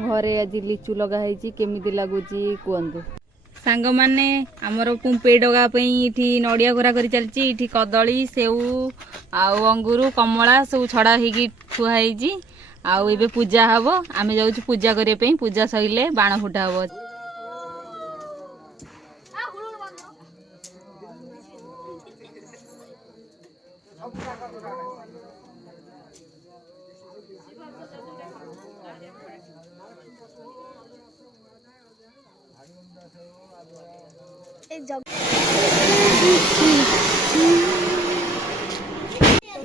घरे आज लिचु लगाई केमी लगुच कहतु सांग माने आमर पुंपे डगापी ये नड़िया घोरा कर चलती कदली सेऊ अंगूर कमला सब छड़ा हो थुआई आउ पूजा हम आम जाऊँ पूजा करने पूजा सैले बाण फुटा हम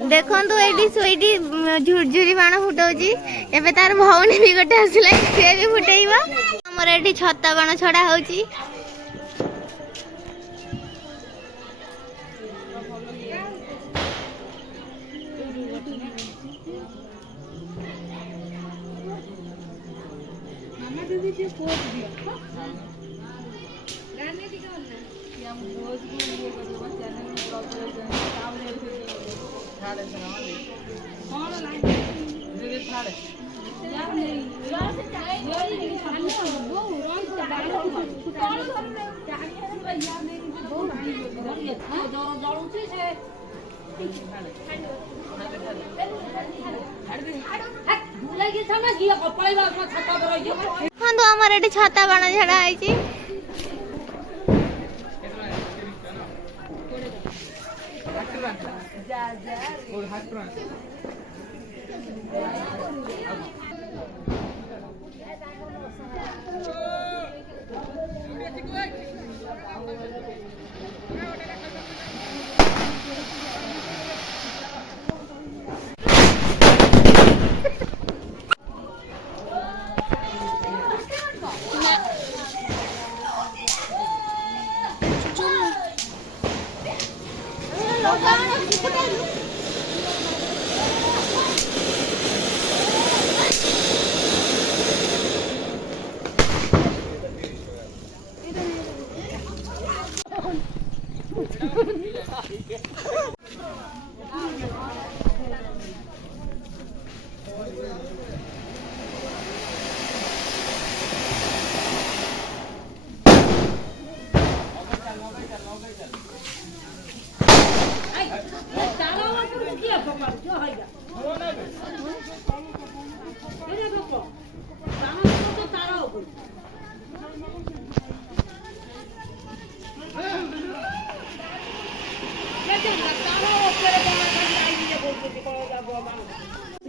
देखो ये झुरझुरी बाण फुटाऊँ एवं तार भौणी भी गोटे आसला सी भी फुटेब आमर ये छता बाण छड़ा हो आमर ये छता बाण छड़ा है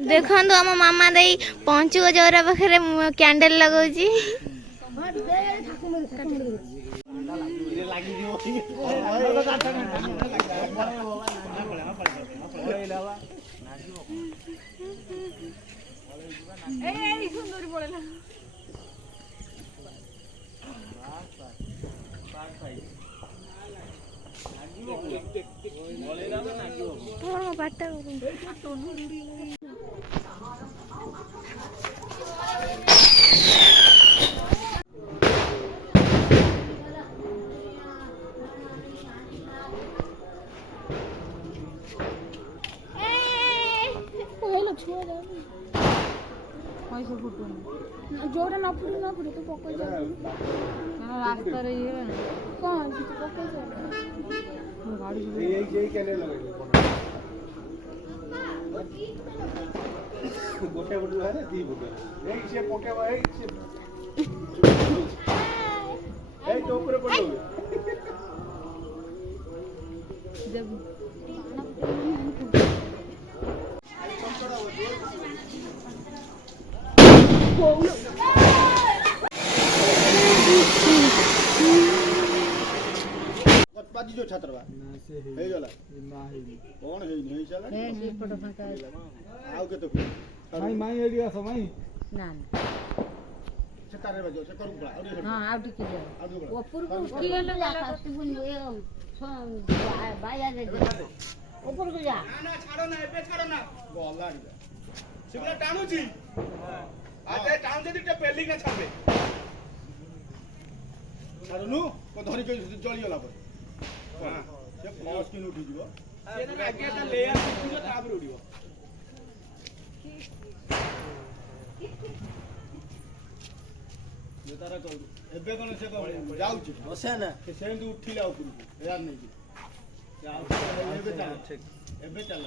देखो आम मामा दे पंचुक चौरा पाखे कैंडल लगौची जोड़ा न फुटे तो पक रास्ता कौन गोटे बुटू है ना दी बुटू एक से पकेबा एक से ए तो ऊपर पड़ो जब पाजी जो छात्रवा ना से हे गला ना हे कोन हे नहीं चला हे से फोटो फाटा आउ के तो माई माई एरिया समय ना ना छतारे बजो से करू बड़ा हां आउ ठीक है ऊपर को की लगा खाती बुन ए बाया दे ऊपर को जा ना ना छाड़ो ना एबे छाड़ो ना गला सिगला टाणू छी आते टाउन से दिटे पेली ना छाबे छाड़नु को धरी के जळी गला पर हां से फॉस किन उठी जीवो से ना आगे ता लेयर उठियो तापर उठियो ଏବେ କଣ ସେ ଯାଉଛି ବସେ ନା ସେ ସେମିତି ଉଠିଲା ଉପରକୁ ଏୟାର ନେଇକି ଏବେ ଚାଲ